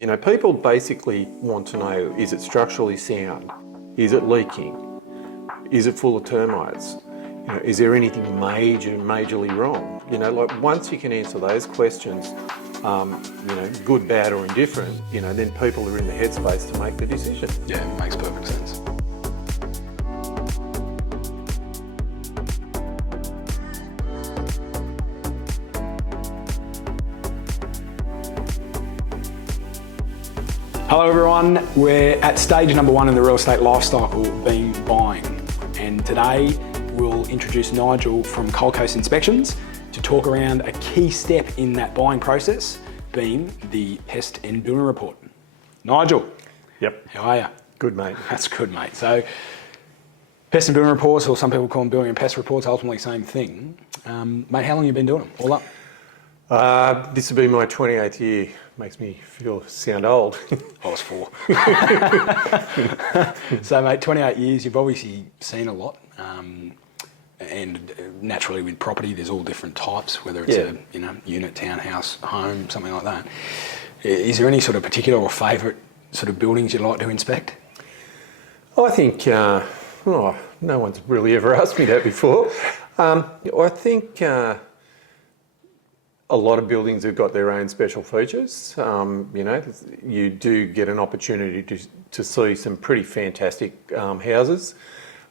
You know, people basically want to know, is it structurally sound? Is it leaking? Is it full of termites? You know, is there anything majorly wrong? You know, like once you can answer those questions, you know, good, bad or indifferent, you know, then people are in the headspace to make the decision. Yeah, it makes perfect sense. Hello everyone, we're at stage number 1 in the real estate life cycle, being buying. And today we'll introduce Nigel from Cold Coast Inspections to talk around a key step in that buying process, being the Pest and Building Report. Nigel. Yep. How are you? Good, mate. That's good, mate. So, Pest and Building Reports, or some people call them Building and Pest Reports, ultimately same thing. Mate, how long have you been doing them, all up? This will be my 28th year. Makes me sound old. I was 4. So, mate, 28 years, you've obviously seen a lot. And naturally with property, there's all different types, whether it's a unit, townhouse, home, something like that. Is there any sort of particular or favourite sort of buildings you'd like to inspect? I think, no one's really ever asked me that before. I think a lot of buildings have got their own special features. You know, you do get an opportunity to see some pretty fantastic houses,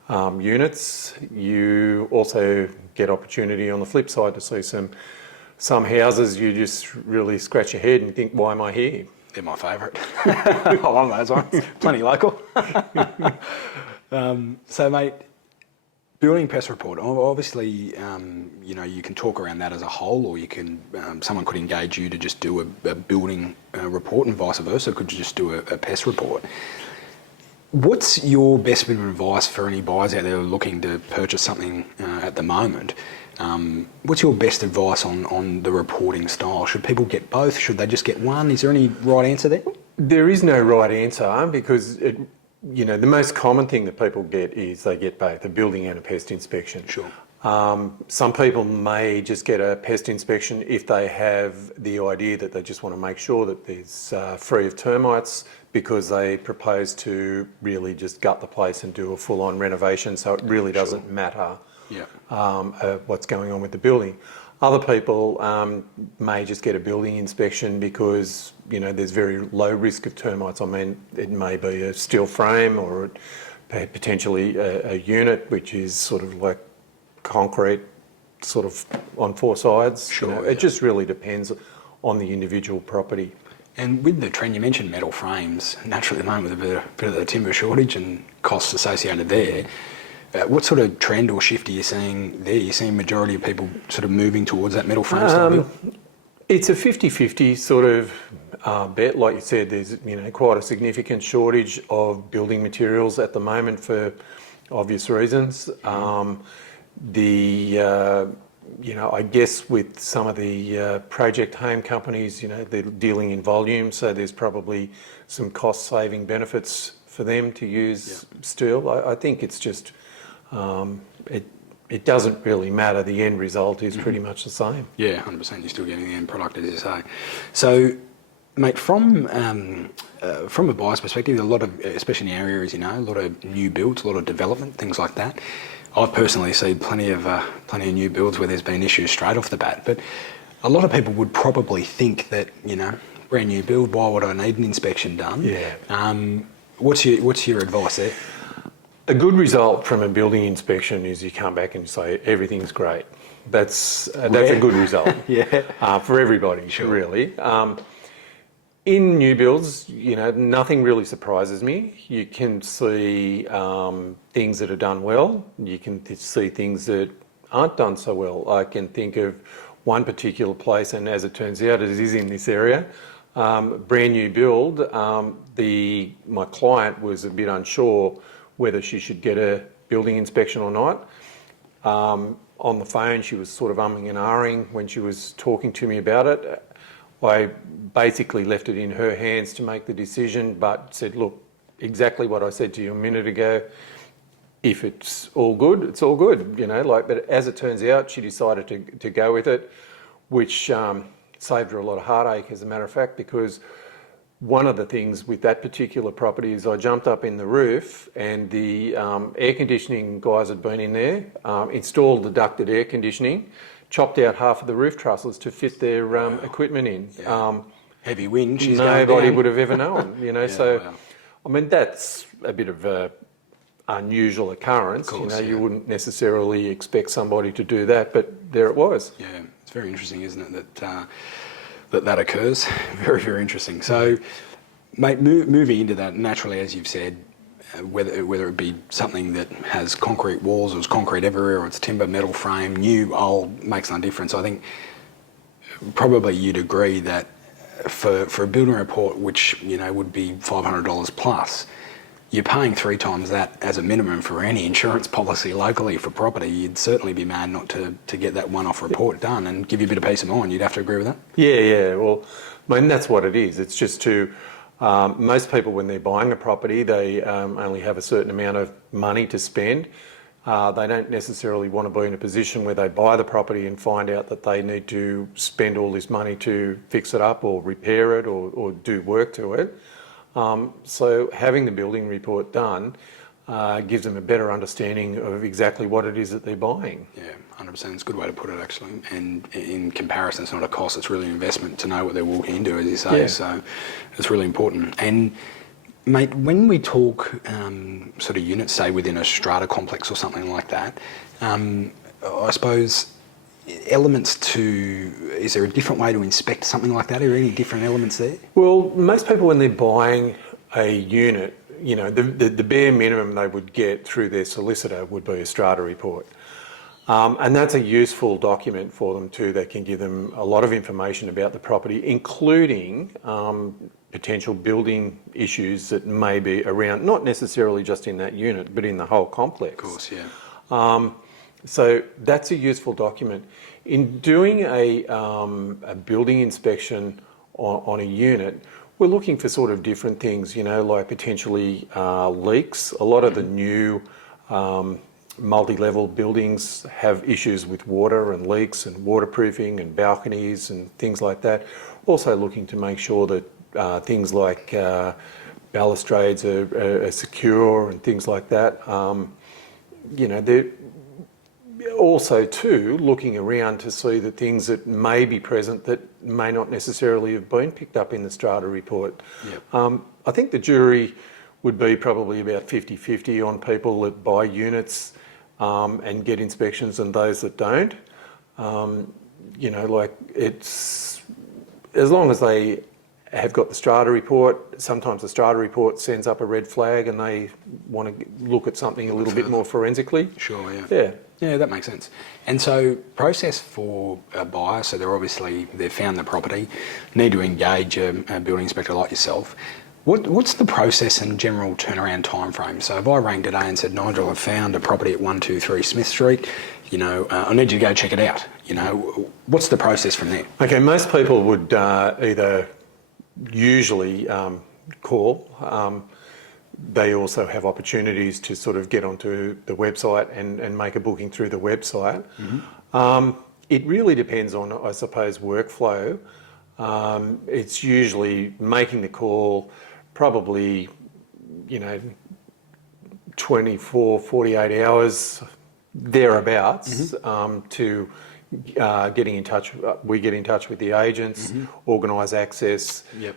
units. You also get opportunity on the flip side to see some houses you just really scratch your head and think, why am I here? They're my favourite. I love those ones. Plenty local. So, mate, Building Pest Report, obviously, you know, you can talk around that as a whole, or you can, someone could engage you to just do a building report, and vice versa, could just do a pest report. What's your best bit of advice for any buyers out there looking to purchase something at the moment? What's your best advice on the reporting style? Should people get both? Should they just get one? Is there any right answer there? There is no right answer, because you know, the most common thing that people get is they get both a building and a pest inspection. Sure. Some people may just get a pest inspection if they have the idea that they just want to make sure that there's free of termites, because they propose to really just gut the place and do a full-on renovation, so it really doesn't matter what's going on with the building. Other people may just get a building inspection because, you know, there's very low risk of termites. I mean, it may be a steel frame or potentially a unit which is sort of like concrete, sort of on 4 sides. Sure. You know, it just really depends on the individual property. And with the trend, you mentioned metal frames, naturally at the moment with a bit of the timber shortage and costs associated there. What sort of trend or shift are you seeing there? You're seeing majority of people sort of moving towards that metal frame style? It's a 50-50 sort of bet. Like you said, there's, you know, quite a significant shortage of building materials at the moment for obvious reasons. You know, I guess with some of the project home companies, you know, they're dealing in volume, so there's probably some cost-saving benefits for them to use steel. I think it's just, it doesn't really matter. The end result is pretty much the same. Yeah, 100%. You're still getting the end product, as you say. So, mate, from a buyer's perspective, a lot of, especially in the area, as you know, a lot of new builds, a lot of development, things like that. I've personally seen plenty of new builds where there's been issues straight off the bat. But a lot of people would probably think that, you know, brand new build, why would I need an inspection done? Yeah. What's your advice there? A good result from a building inspection is you come back and say everything's great. That's a good result. For everybody, really. In new builds, you know, nothing really surprises me. You can see things that are done well. You can see things that aren't done so well. I can think of one particular place, and as it turns out, it is in this area. Brand new build. My client was a bit unsure whether she should get a building inspection or not. On the phone, she was sort of umming and ahhing when she was talking to me about it. I basically left it in her hands to make the decision, but said, look, exactly what I said to you a minute ago. If it's all good, it's all good, you know. But as it turns out, she decided to go with it, which saved her a lot of heartache, as a matter of fact, because one of the things with that particular property is I jumped up in the roof and the air conditioning guys had been in there, installed the ducted air conditioning, chopped out half of the roof trusses to fit their equipment in. Yeah. Heavy wind, she's Nobody going down. would have ever known, you know. Yeah, So, wow. I mean, that's a bit of a unusual occurrence. Of course, you know, yeah. you wouldn't necessarily expect somebody to do that, but there it was. Yeah, it's very interesting, isn't it, that occurs? Very, very interesting. So, mate, moving into that, naturally, as you've said, whether it be something that has concrete walls, or it's concrete everywhere, or it's timber, metal frame, new, old, makes no difference. I think probably you'd agree that for a building report, which, you know, would be $500 plus, you're paying 3 times that as a minimum for any insurance policy locally for property. You'd certainly be mad not to get that one-off report done and give you a bit of peace of mind. You'd have to agree with that? Yeah. Well, I mean, that's what it is. It's just most people, when they're buying a property, they only have a certain amount of money to spend. They don't necessarily want to be in a position where they buy the property and find out that they need to spend all this money to fix it up or repair it or do work to it. So having the building report done gives them a better understanding of exactly what it is that they're buying. Yeah, 100%. It's a good way to put it, actually. And in comparison, it's not a cost, it's really an investment to know what they're walking into, as you say. Yeah. So it's really important. And, mate, when we talk sort of units, say within a strata complex or something like that, I suppose elements to, is there a different way to inspect something like that? Are there any different elements there? Well, most people, when they're buying a unit, you know, the bare minimum they would get through their solicitor would be a strata report. And that's a useful document for them too, that can give them a lot of information about the property, including potential building issues that may be around, not necessarily just in that unit, but in the whole complex. Of course, yeah. So that's a useful document. In doing a building inspection on a unit, we're looking for sort of different things, you know, like potentially leaks. A lot of the new multi-level buildings have issues with water and leaks and waterproofing and balconies and things like that. Also looking to make sure that things like balustrades are secure and things like that. You know, they're also too looking around to see the things that may be present that may not necessarily have been picked up in the strata report. Yep. I think the jury would be probably about 50-50 on people that buy units and get inspections and those that don't. You know, like, it's, as long as they have got the strata report, sometimes the strata report sends up a red flag and they want to look at something a little bit more forensically. Sure, yeah. Yeah. Yeah, that makes sense. And so, process for a buyer, so they've found the property, need to engage a building inspector like yourself. What's the process and general turnaround time frame? So if I rang today and said, Nigel, I've found a property at 123 Smith Street, you know, I need you to go check it out. You know, what's the process from there? Okay, most people would either usually call. They also have opportunities to sort of get onto the website and make a booking through the website. Mm-hmm. It really depends on, I suppose, workflow. It's usually making the call, probably, you know, 24, 48 hours, thereabouts, mm-hmm. To getting in touch. We get in touch with the agents, mm-hmm. organise access, yep.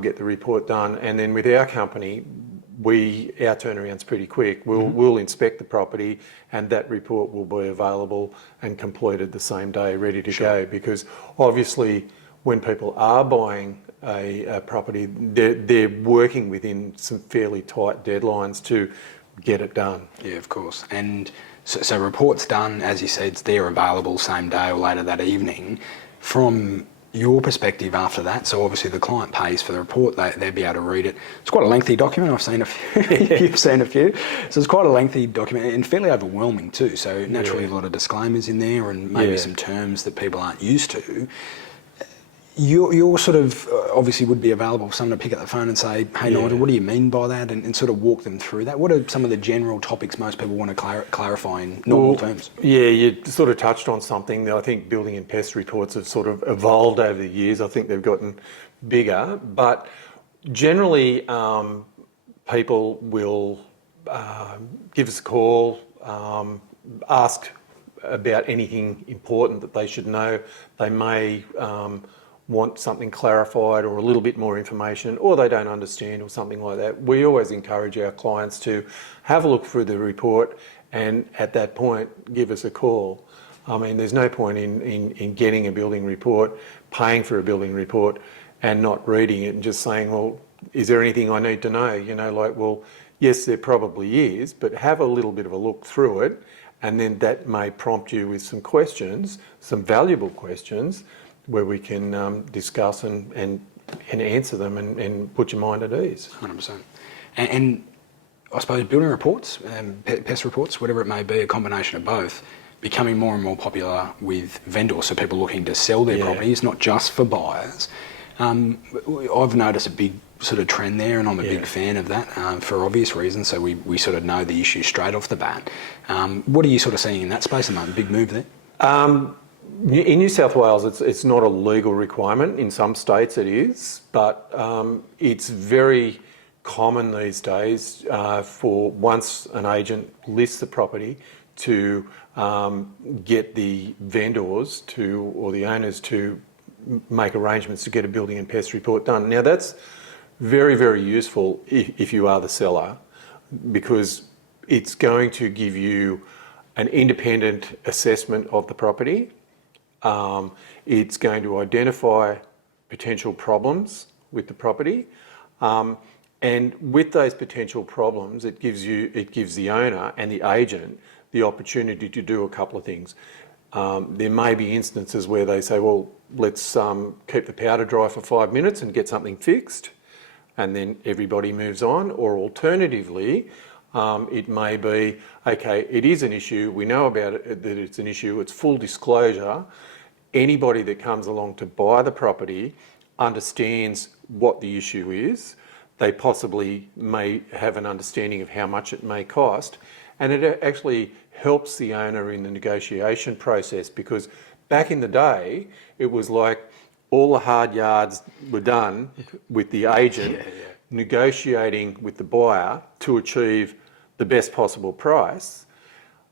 Get the report done, and then with our company, our turnaround's pretty quick. We'll inspect the property, and that report will be available and completed the same day, ready to go. Because obviously, when people are buying a property, they're working within some fairly tight deadlines to get it done. Yeah, of course. And so reports done, as you said, they're available same day or later that evening. From your perspective after that, so obviously the client pays for the report, they'll be able to read it. It's quite a lengthy document, I've seen a few, you've seen a few. So it's quite a lengthy document and fairly overwhelming too. So naturally a lot of disclaimers in there and maybe some terms that people aren't used to. You're sort of obviously would be available for someone to pick up the phone and say, hey Nigel, what do you mean by that? And sort of walk them through that. What are some of the general topics most people want to clarify in normal terms? Yeah, you sort of touched on something. I think building and pest reports have sort of evolved over the years. I think they've gotten bigger, but Generally, people will give us a call, ask about anything important that they should know. They may want something clarified or a little bit more information, or they don't understand or something like that. We always encourage our clients to have a look through the report and at that point give us a call. I mean, there's no point in getting a building report, paying for a building report and not reading it and just saying, well, is there anything I need to know? You know, like, well, yes, there probably is, but have a little bit of a look through it, and then that may prompt you with some questions, some valuable questions, where we can discuss and answer them and put your mind at ease. 100%. And I suppose building reports, pest reports, whatever it may be, a combination of both, becoming more and more popular with vendors, so people looking to sell their properties, not just for buyers. I've noticed a big sort of trend there, and I'm a big fan of that for obvious reasons, so we sort of know the issue straight off the bat. What are you sort of seeing in that space at the moment? Big move there? In New South Wales, it's not a legal requirement. In some states it is, but it's very common these days for once an agent lists the property to get the vendors to, or the owners to make arrangements to get a building and pest report done. Now that's very, very useful if you are the seller, because it's going to give you an independent assessment of the property. It's going to identify potential problems with the property. And with those potential problems, it gives the owner and the agent the opportunity to do a couple of things. There may be instances where they say, well, let's keep the powder dry for 5 minutes and get something fixed, and then everybody moves on. Or alternatively, it may be, okay, it is an issue, we know about it, that it's an issue, it's full disclosure. Anybody that comes along to buy the property understands what the issue is. They possibly may have an understanding of how much it may cost, and it actually helps the owner in the negotiation process, because back in the day, it was like all the hard yards were done with the agent negotiating with the buyer to achieve the best possible price,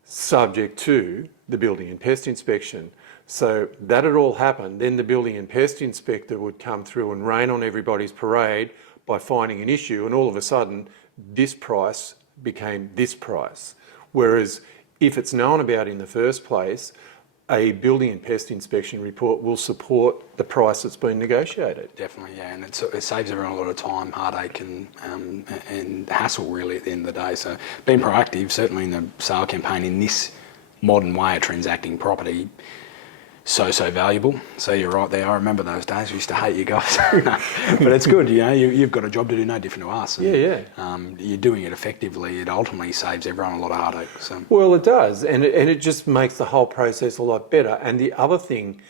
subject to the building and pest inspection. So that had all happened. Then the building and pest inspector would come through and rain on everybody's parade by finding an issue, and all of a sudden this price became this price. Whereas if it's known about in the first place, a building and pest inspection report will support the price that's been negotiated. Definitely, yeah, and it saves everyone a lot of time, heartache and hassle really at the end of the day. So being proactive, certainly in the sale campaign in this modern way of transacting property, so valuable. So you're right there. I remember those days. We used to hate you guys, but it's good. You know, you've got a job to do, no different to us. And, you're doing it effectively. It ultimately saves everyone a lot of heartache. So. Well, it does, and it just makes the whole process a lot better. And the other thing,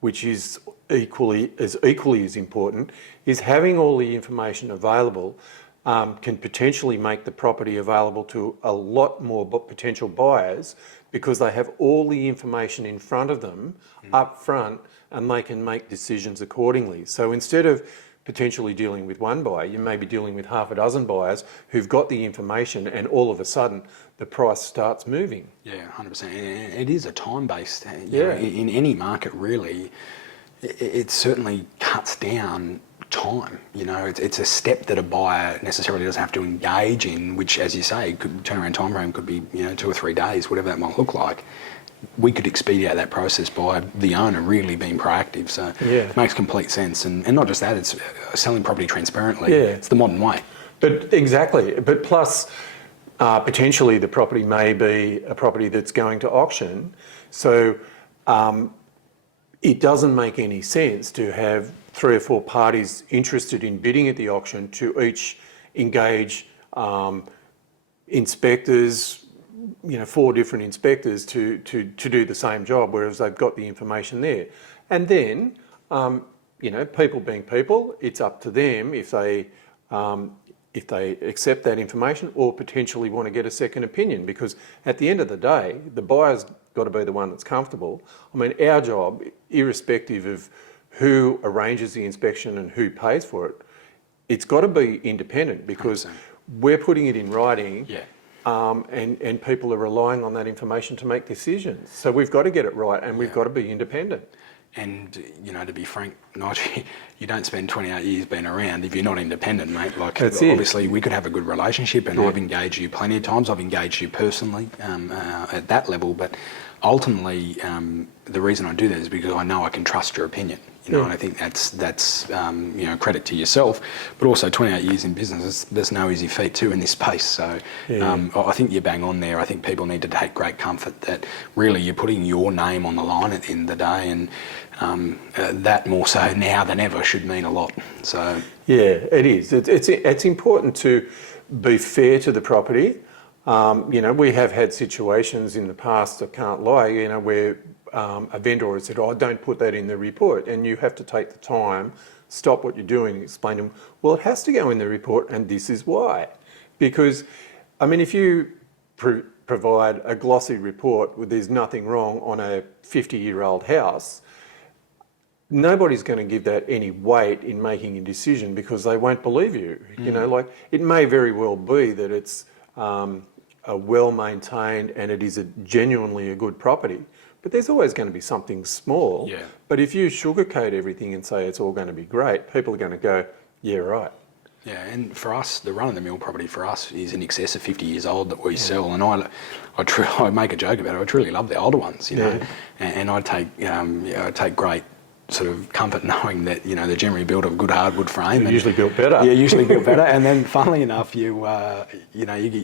which is equally as important, is having all the information available. Can potentially make the property available to a lot more potential buyers, because they have all the information in front of them up front, and they can make decisions accordingly. So instead of potentially dealing with one buyer, you may be dealing with half a dozen buyers who've got the information, and all of a sudden the price starts moving. Yeah, 100%. It is a time-based, you know, in any market really, it certainly cuts down time. You know, it's a step that a buyer necessarily doesn't have to engage in, which, as you say, turnaround time frame could be, you know, 2 or 3 days, whatever that might look like. We could expedite that process by the owner really being proactive. So it makes complete sense. And not just that, it's selling property transparently. It's the modern way. But exactly. But plus, potentially the property may be a property that's going to auction. So it doesn't make any sense to have 3 or 4 parties interested in bidding at the auction to each engage inspectors, you know, 4 different inspectors to do the same job, whereas they've got the information there. And then, you know, people being people, it's up to them if they accept that information or potentially want to get a second opinion, because at the end of the day, the buyer's got to be the one that's comfortable. I mean, our job, irrespective of who arranges the inspection and who pays for it, it's got to be independent because 100%. we're putting it in writing. Yeah. And people are relying on that information to make decisions. So we've got to get it right, and we've got to be independent. And, you know, to be frank, Nigel, you don't spend 28 years being around if you're not independent, mate. Like, That's it. obviously, we could have a good relationship, and I've engaged you plenty of times. I've engaged you personally at that level, but ultimately, the reason I do that is because I know I can trust your opinion. You know, and I think that's you know, credit to yourself, but also 28 years in business, there's no easy feat too in this space. So I think you're bang on there. I think people need to take great comfort that really you're putting your name on the line at the end of the day, and that more so now than ever should mean a lot. So yeah, it is. It's important to be fair to the property. You know, we have had situations in the past, I can't lie, you know, where a vendor has said, "Oh, don't put that in the report," and you have to take the time, stop what you're doing, and explain to them, well, it has to go in the report, and this is why. Because, I mean, if you provide a glossy report where there's nothing wrong on a 50-year-old house, nobody's going to give that any weight in making a decision because they won't believe you. You know, like, it may very well be that it's a well-maintained and it is genuinely a good property. But there's always going to be something small. Yeah. But if you sugarcoat everything and say it's all going to be great, people are going to go, yeah, right. yeah, and for us, the run-of-the-mill property for us is in excess of 50 years old that we sell, and I make a joke about it. I truly love the older ones, you know, and I take great sort of comfort knowing that, you know, they're generally built of good hardwood frame. They're usually built better. Yeah, usually built better. And then, funnily enough, you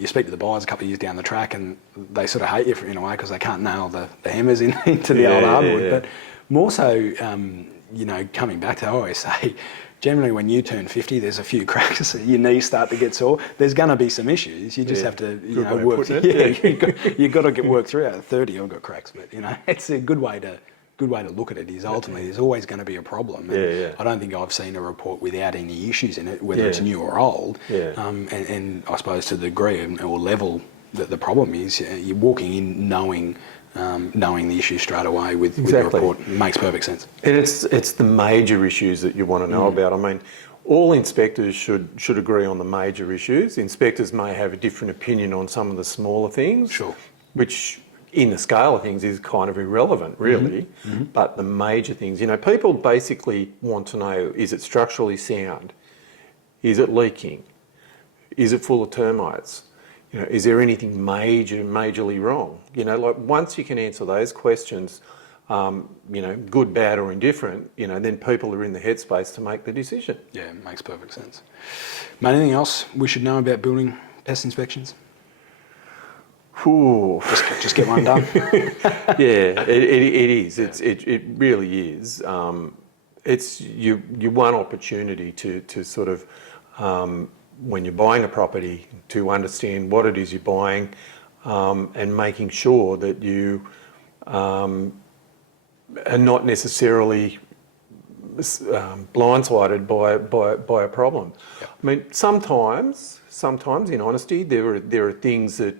speak to the buyers a couple of years down the track, and they sort of hate you in a way because they can't nail the hammers into the old hardwood. Yeah. But more so, you know, coming back to, I always say, generally when you turn 50, there's a few cracks. Your knees start to get sore. There's going to be some issues. You just have to, you know, work. You've got to get work through. At 30, I've got cracks, but you know, it's a good way to look at it is ultimately there's always going to be a problem. And I don't think I've seen a report without any issues in it, whether it's new or old. And I suppose to the degree or level that the problem is, you're walking in knowing the issue straight away with the report. It makes perfect sense. And it's the major issues that you want to know about. I mean, all inspectors should agree on the major issues. Inspectors may have a different opinion on some of the smaller things. Sure. Which in the scale of things is kind of irrelevant, really. But the major things, you know, people basically want to know, is it structurally sound? Is it leaking? Is it full of termites? You know, is there anything majorly wrong? You know, like once you can answer those questions, you know, good, bad or indifferent, you know, then people are in the headspace to make the decision. Yeah, it makes perfect sense. Mate, anything else we should know about building pest inspections? Ooh. Just get one done. Yeah, it is. It really is. It's your one opportunity to sort of, when you're buying a property, to understand what it is you're buying, and making sure that you are not necessarily blindsided by a problem. Yeah. I mean, sometimes, in honesty, there are things that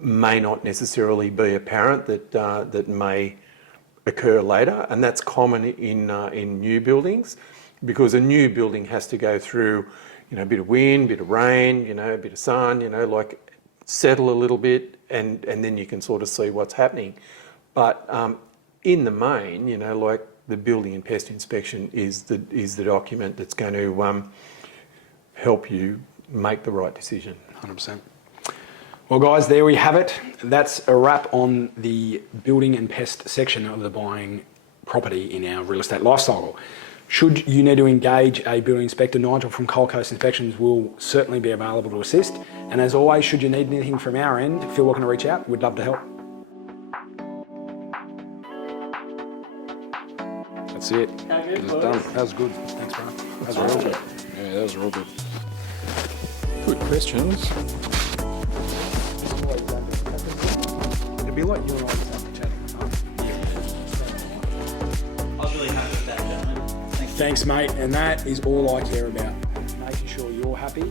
may not necessarily be apparent that may occur later, and that's common in new buildings, because a new building has to go through, you know, a bit of wind, a bit of rain, you know, a bit of sun, you know, like settle a little bit, and then you can sort of see what's happening. But in the main, you know, like the building and pest inspection is the document that's going to help you make the right decision. 100%. Well, guys, there we have it. That's a wrap on the building and pest section of the buying property in our real estate lifestyle. Should you need to engage a building inspector, Nigel from Cold Coast Inspections will certainly be available to assist. And as always, should you need anything from our end, feel welcome to reach out. We'd love to help. That's it. It's done. That was good. Thanks, bro. That was real good. Yeah, that was real good. Good questions. It'd be like you and I just have to chat. I was really happy with that, gentlemen. Thanks, mate. And that is all I care about. Making sure you're happy